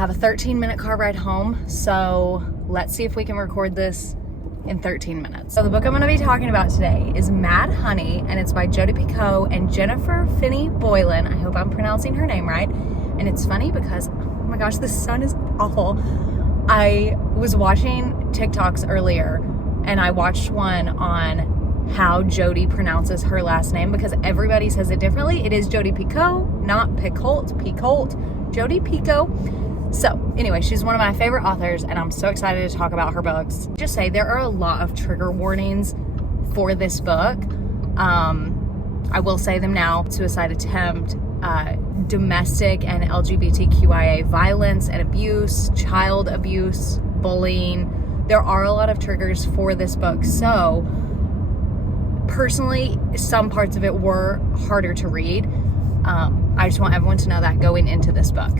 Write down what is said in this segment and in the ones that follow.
have a 13-minute car ride home, so let's see if we can record this in 13 minutes. So the book I'm going to be talking about today is Mad Honey, and it's by Jodi Picoult and Jennifer Finney Boylan. I hope I'm pronouncing her name right. And it's funny because, oh my gosh, the sun is awful. I was watching TikToks earlier, and I watched one on how Jodi pronounces her last name because everybody says it differently. It is Jodi Picoult, not Picoult. Picoult, Jodi Picoult. So anyway, she's one of my favorite authors, and I'm so excited to talk about her books. Just say there are a lot of trigger warnings for this book. I will say them now: suicide attempt, domestic and LGBTQIA violence and abuse, child abuse, bullying. There are a lot of triggers for this book. So personally, some parts of it were harder to read. I just want everyone to know that going into this book.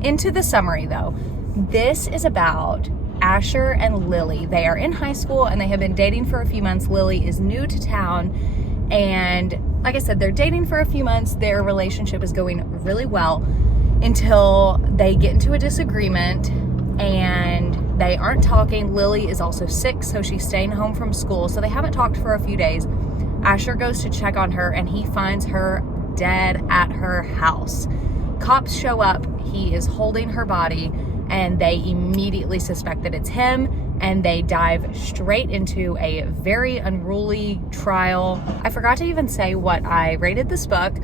Into the summary though, this is about Asher and Lily. They are in high school and they have been dating for a few months. Lily is new to town, and like I said, they're dating for a few months. Their relationship is going really well until they get into a disagreement and they aren't talking. Lily is also sick, so she's staying home from school, so they haven't talked for a few days. Asher goes to check on her and he finds her dead at her house. Cops show up, he is holding her body, and they immediately suspect that it's him, and they dive straight into a very unruly trial. I forgot to even say what I rated this book.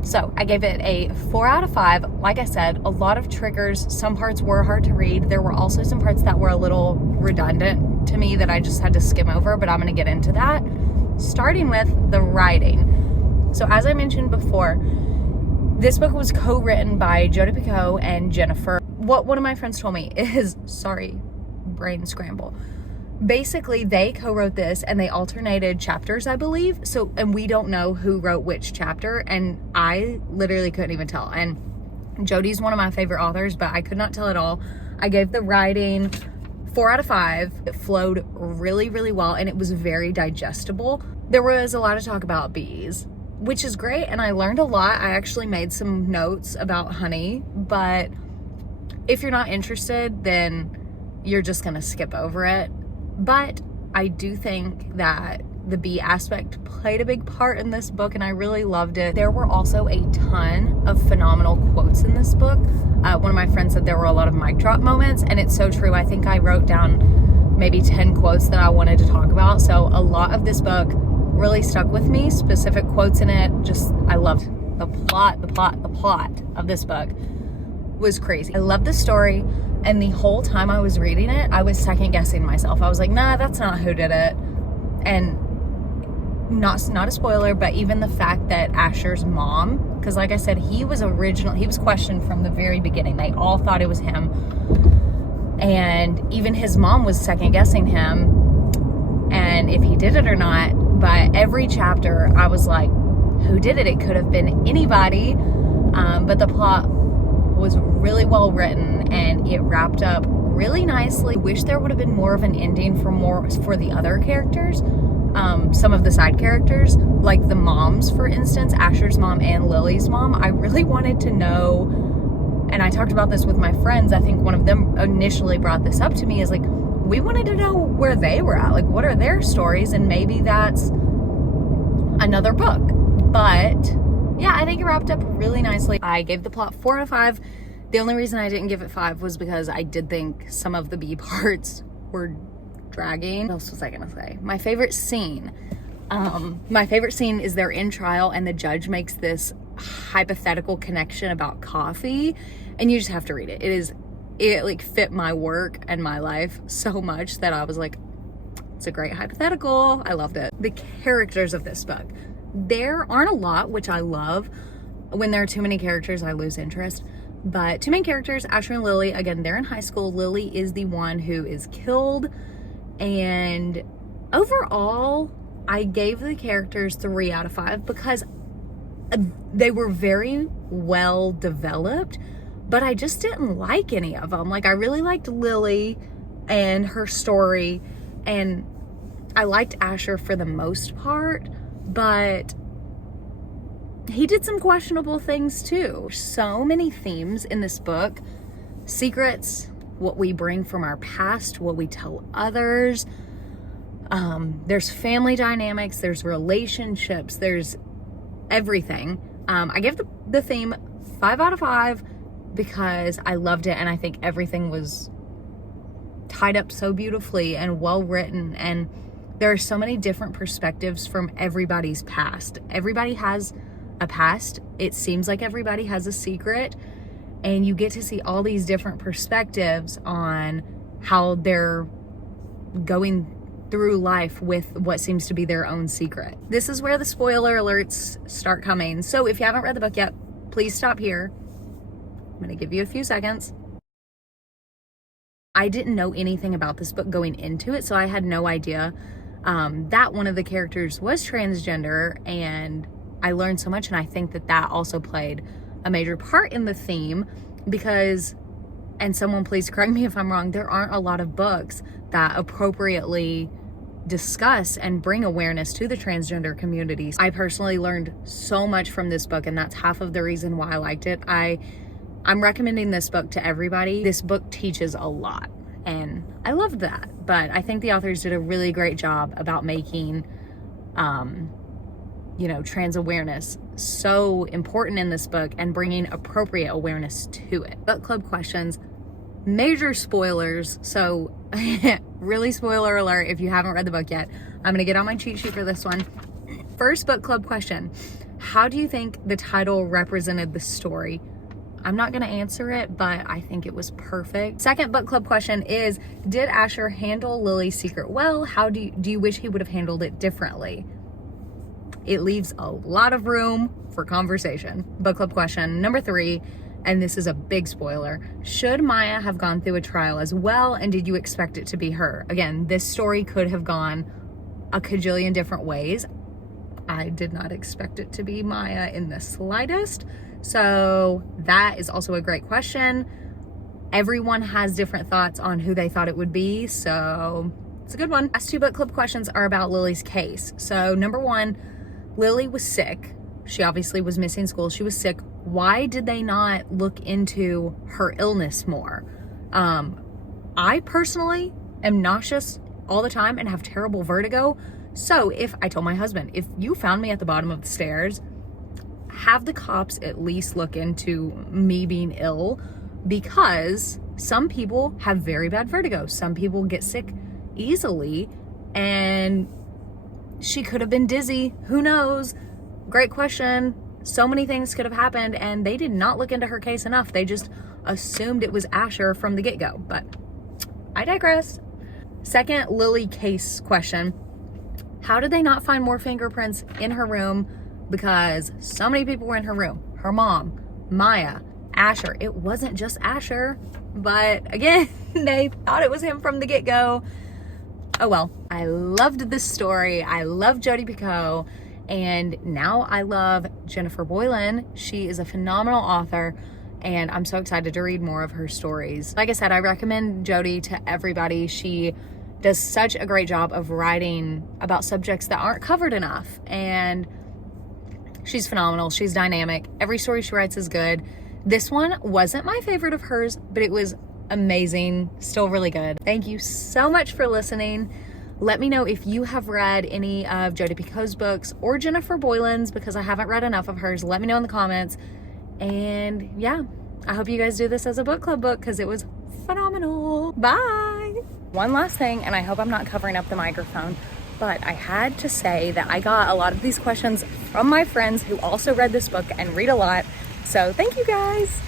So I gave it a 4 out of 5. Like I said, a lot of triggers. Some parts were hard to read. There were also some parts that were a little redundant to me that I just had to skim over, but I'm going to get into that. Starting with the writing. So as I mentioned before, this book was co-written by Jodi Picoult and Jennifer. What one of my friends told me is, sorry, brain scramble. Basically, they co-wrote this and they alternated chapters, I believe. So, and we don't know who wrote which chapter, and I literally couldn't even tell. And Jodi's one of my favorite authors, but I could not tell at all. I gave the writing 4 out of 5. It flowed really, really well, and it was very digestible. There was a lot of talk about bees, which is great, and I learned a lot. I actually made some notes about honey, but if you're not interested, then you're just gonna skip over it. But I do think that the bee aspect played a big part in this book, and I really loved it. There were also a ton of phenomenal quotes in this book. One of my friends said there were a lot of mic drop moments, and it's so true. I think I wrote down maybe 10 quotes that I wanted to talk about. So a lot of this book really stuck with me, specific quotes in it. Just, I loved the plot of this book was crazy. I loved the story, and the whole time I was reading it, I was second guessing myself. I was like, nah, that's not who did it. And not a spoiler, but even the fact that Asher's mom, because like I said, he was questioned from the very beginning. They all thought it was him, and even his mom was second guessing him and if he did it or not. But every chapter I was like, who did it? It could have been anybody. But the plot was really well written and it wrapped up really nicely. Wish there would have been more of an ending for the other characters, some of the side characters, like the moms, for instance, Asher's mom and Lily's mom. I really wanted to know, and I talked about this with my friends. I think one of them initially brought this up to me, is like, we wanted to know where they were at, like what are their stories, and maybe that's another book. But yeah, I think it wrapped up really nicely. I gave the plot 4 out of 5. The only reason I didn't give it 5 was because I did think some of the B parts were dragging. What else was I gonna say? My favorite scene. My favorite scene is they're in trial and the judge makes this hypothetical connection about coffee, and you just have to read it. It like fit my work and my life so much that I was like, it's a great hypothetical. I loved it. The characters of this book. There aren't a lot, which I love. When there are too many characters, I lose interest. But 2 main characters, Asher and Lily, again, they're in high school. Lily is the one who is killed. And overall, I gave the characters 3 out of 5 because they were very well developed, but I just didn't like any of them. Like, I really liked Lily and her story, and I liked Asher for the most part, but he did some questionable things too. So many themes in this book secrets, what we bring from our past, what we tell others. There's family dynamics, there's relationships, there's everything. I give the theme 5 out of 5 because I loved it, and I think everything was tied up so beautifully and well written, and there are so many different perspectives from everybody's past. Everybody has a past. It seems like everybody has a secret, and you get to see all these different perspectives on how they're going through life with what seems to be their own secret. This is where the spoiler alerts start coming. So if you haven't read the book yet, please stop here. I'm gonna give you a few seconds. I didn't know anything about this book going into it, so I had no idea that one of the characters was transgender, and I learned so much, and I think that also played a major part in the theme because, and someone please correct me if I'm wrong, there aren't a lot of books that appropriately discuss and bring awareness to the transgender communities. I personally learned so much from this book, and that's half of the reason why I liked it. I'm recommending this book to everybody. This book teaches a lot, and I loved that. But I think the authors did a really great job about making, trans awareness so important in this book and bringing appropriate awareness to it. Book club questions, major spoilers. So really spoiler alert if you haven't read the book yet. I'm gonna get on my cheat sheet for this one. First book club question: how do you think the title represented the story? I'm not gonna answer it, but I think it was perfect. Second book club question is, did Asher handle Lily's secret well? How do you wish he would have handled it differently? It leaves a lot of room for conversation. Book club question number 3, and this is a big spoiler. Should Maya have gone through a trial as well, and did you expect it to be her? Again, this story could have gone a cajillion different ways. I did not expect it to be Maya in the slightest. So that is also a great question. Everyone has different thoughts on who they thought it would be, so it's a good one. Last 2 book club questions are about Lily's case. So number 1, Lily was sick. She obviously was missing school. She was sick. Why did they not look into her illness more? I personally am nauseous all the time and have terrible vertigo. So I told my husband, if you found me at the bottom of the stairs, have the cops at least look into me being ill, because some people have very bad vertigo. Some people get sick easily, and she could have been dizzy. Who knows? Great question. So many things could have happened, and they did not look into her case enough. They just assumed it was Asher from the get-go, but I digress. Second Lily case question: how did they not find more fingerprints in her room? Because so many people were in her room. Her mom, Maya, Asher. It wasn't just Asher, but again, they thought it was him from the get-go. Oh well. I loved this story. I love Jodi Picoult, and now I love Jennifer Boylan. She is a phenomenal author, and I'm so excited to read more of her stories. Like I said, I recommend Jodi to everybody. She does such a great job of writing about subjects that aren't covered enough, and she's phenomenal. She's dynamic. Every story she writes is good. This one wasn't my favorite of hers, but it was amazing. Still really good. Thank you so much for listening. Let me know if you have read any of Jodi Picoult's books or Jennifer Boylan's, because I haven't read enough of hers. Let me know in the comments. And yeah, I hope you guys do this as a book club book, because it was phenomenal. Bye. One last thing, and I hope I'm not covering up the microphone, but I had to say that I got a lot of these questions from my friends who also read this book and read a lot. So thank you guys.